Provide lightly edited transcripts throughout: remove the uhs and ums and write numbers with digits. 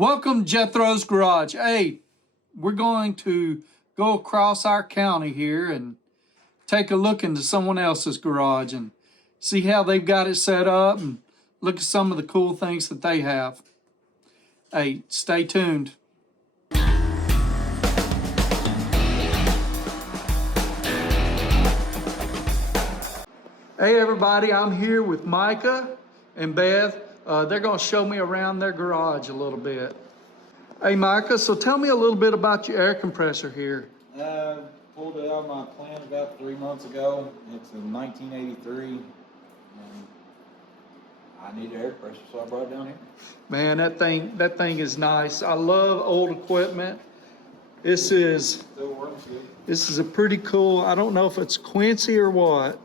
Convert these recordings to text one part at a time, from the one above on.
Welcome Jethro's Garage. Hey, we're going to go across our county here and take a look into someone else's garage and see how they've got it set up and look at some of the cool things that they have. Hey, stay tuned. Hey everybody, I'm here with Micah and Beth. They're going to show me around their garage a little bit. Hey Micah, so tell me a little bit about your air compressor here. Pulled it out of my plant about 3 months ago. It's a 1983. And I need an air compressor, so I brought it down here. Man, that thing is nice. I love old equipment. This is a pretty cool, I don't know if it's Quincy or what.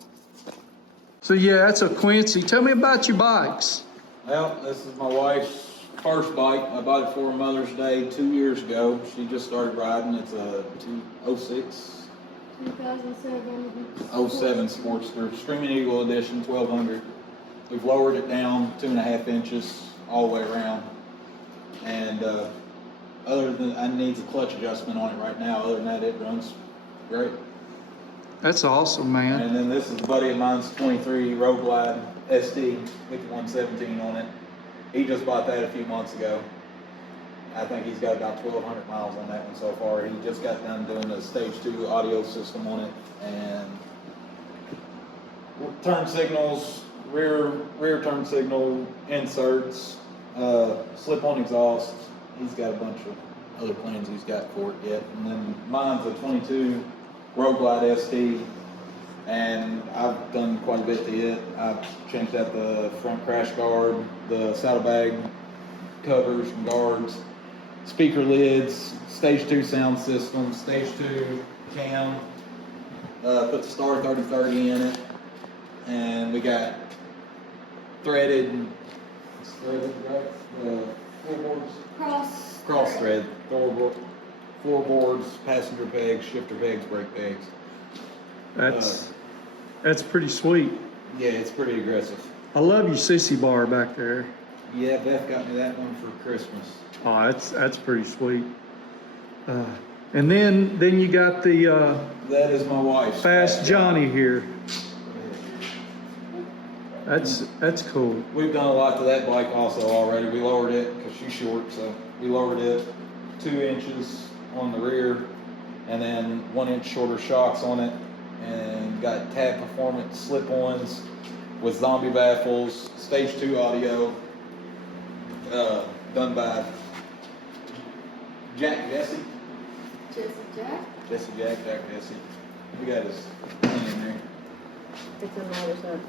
So yeah, that's a Quincy. Tell me about your bikes. Well, this is my wife's first bike. I bought it for Mother's Day 2 years ago. She just started riding. It's a 2007 Sportster, Streaming Eagle Edition, 1200. We've lowered it down 2.5 inches all the way around. And other than I needs a clutch adjustment on it right now. Other than that, it runs great. That's awesome, man. And then this is a buddy of mine's 23 Road Glide ST with 117 on it. He just bought that a few months ago. I think he's got about 1,200 miles on that one so far. He just got done doing the Stage 2 audio system on it, and turn signals, rear turn signal inserts, slip-on exhaust. He's got a bunch of other plans he's got for it yet. And then mine's a 22 Road Glide ST, and I've done quite a bit to it. I've changed out the front crash guard, the saddlebag covers and guards, speaker lids, Stage 2 sound system, Stage 2 cam, put the Star 3030 in it, and we got threaded right? Floorboards? Cross thread, floorboards, passenger pegs, shifter pegs, brake pegs. That's pretty sweet. Yeah, it's pretty aggressive. I love your sissy bar back there. Yeah, Beth got me that one for Christmas. Oh, that's pretty sweet. And then you got the that is my wife's Fast Johnny here. That's cool. We've done a lot to that bike also already. We lowered it because she's short, so we lowered it 2 inches on the rear, and then 1 inch shorter shocks on it, and got Tab Performance slip-ons with zombie baffles, Stage 2 audio, done by Jack Jesse. Jack Jesse. We got his thing in there. It's in there, so.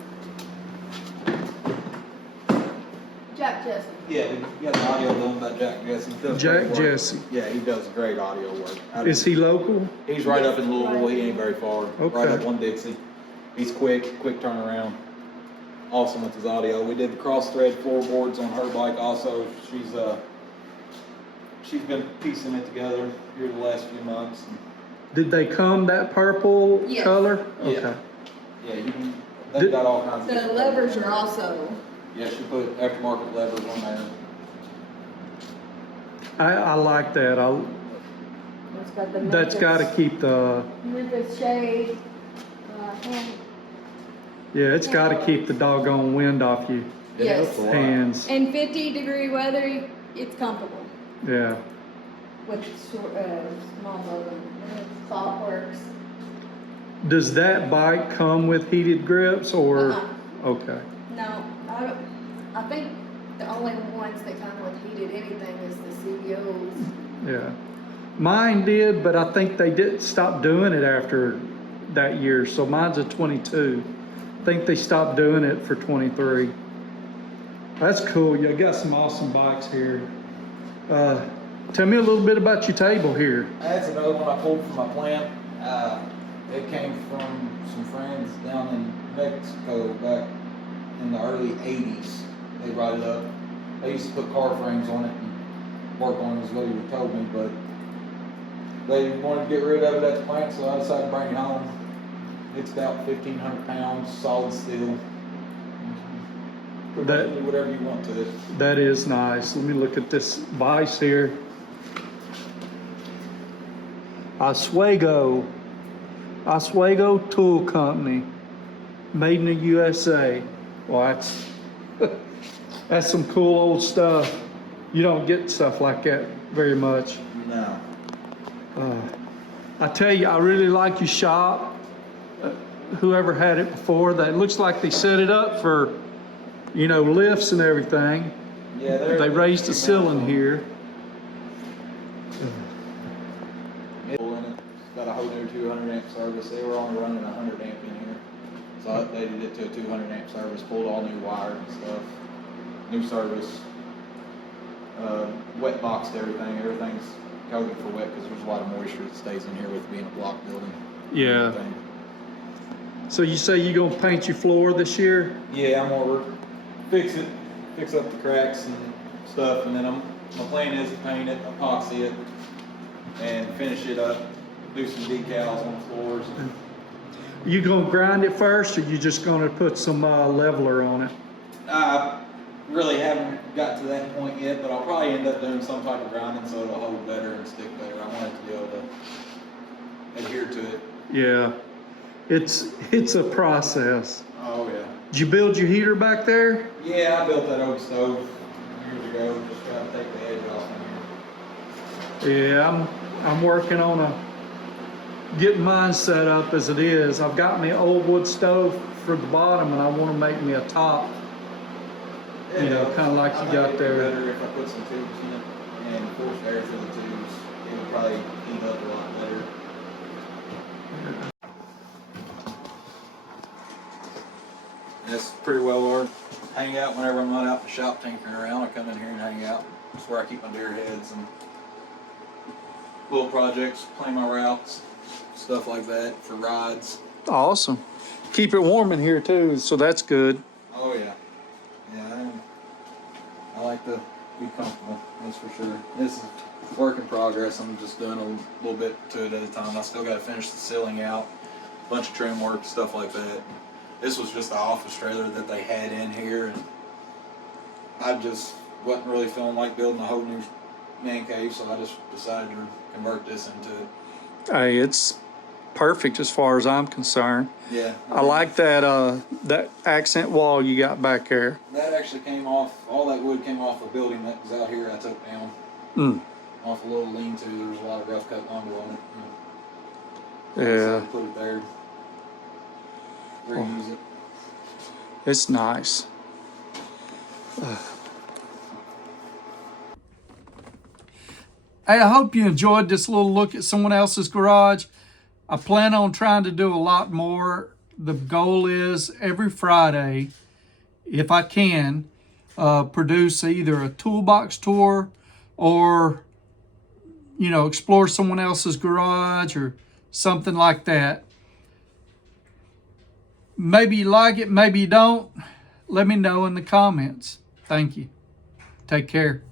Jack Jesse. Yeah, we got an audio done by Jack Jesse. Jack Jesse. Yeah, he does great audio work. Is he local? He's right up in Louisville. He ain't very far. Okay. Right up on Dixie. He's quick turnaround. Awesome with his audio. We did the cross thread floorboards on her bike also. She's been piecing it together here the last few months. Did they come that purple color? Yeah. Okay. Yeah, they've got all kinds of The levers are also. Yeah, she put aftermarket levers on there. I like that. It's got the That's got to keep the. Memphis shade. Yeah, it's got to keep the doggone wind off you Yes. hands. In 50-degree weather, it's comfortable. Yeah. With small motor. Clock works. Does that bike come with heated grips or? Okay. No, I think the only ones that come with heated anything is the CVOs. Yeah. Mine did, but I think they did stop doing it after that year. So mine's a 22. I think they stopped doing it for 23. That's cool. You got some awesome bikes here. Tell me a little bit about your table here. That's another one I pulled from my plant. It came from some friends down in Mexico back in the early 80s. They brought it up. They used to put car frames on it and work on it, is what he told me, but they wanted to get rid of it at the plant, so I decided to bring it home. It's about 1,500 pounds, solid steel. Pretty much do whatever you want to it. That is nice. Let me look at this vise here. Oswego Tool Company, made in the USA. Well, that's some cool old stuff. You don't get stuff like that very much. No. I tell you, I really like your shop. Whoever had it before, that looks like they set it up for, you know, lifts and everything. Yeah, They raised the ceiling here. It's got a whole new 200 amp service. They were only running 100 amp in here. So I updated it to a 200 amp service, pulled all new wire and stuff. New service. Wet boxed everything. Everything's coated for wet because there's a lot of moisture that stays in here with being a block building. Yeah. Everything. So you say you gonna paint your floor this year? Yeah, I'm gonna fix up the cracks and stuff, and then my plan is to paint it, epoxy it, and finish it up, do some decals on the floors. You gonna grind it first, or you just gonna put some leveler on it? I really haven't got to that point yet, but I'll probably end up doing some type of grinding so it'll hold better and stick better. I want it to be able to adhere to it. Yeah, it's a process. Oh yeah. Did you build your heater back there? Yeah, I built that oak stove years ago, just trying to take the edge off of here. Yeah, I'm working on getting mine set up as it is. I've got me an old wood stove for the bottom, and I want to make me a top. You know, kind of like you got there. Better if I put some tubes in it and force air through the tubes. It would probably heat up a lot better. It's pretty well ordered. Hang out whenever I'm not out in the shop tinkering around. I come in here and hang out. It's where I keep my deer heads and little projects, plan my routes, stuff like that for rides. Awesome. Keep it warm in here too, so that's good. Oh yeah. Yeah, I like to be comfortable, that's for sure. This is work in progress. I'm just doing a little bit to it at a time. I still got to finish the ceiling out, a bunch of trim work, stuff like that. This was just the office trailer that they had in here, and I just wasn't really feeling like building a whole new man cave, so I just decided to convert this into it. Hey, it's perfect as far as I'm concerned. Yeah. I like that accent wall you got back there. That actually came off, all that wood came off a building that was out here I took down. Off a little lean-to. There was a lot of rough cut lumber on it. Yeah. So put it there. Reuse it. It's nice. Hey, I hope you enjoyed this little look at someone else's garage. I plan on trying to do a lot more. The goal is every Friday, if I can, produce either a toolbox tour or, you know, explore someone else's garage or something like that. Maybe you like it, maybe you don't. Let me know in the comments. Thank you. Take care.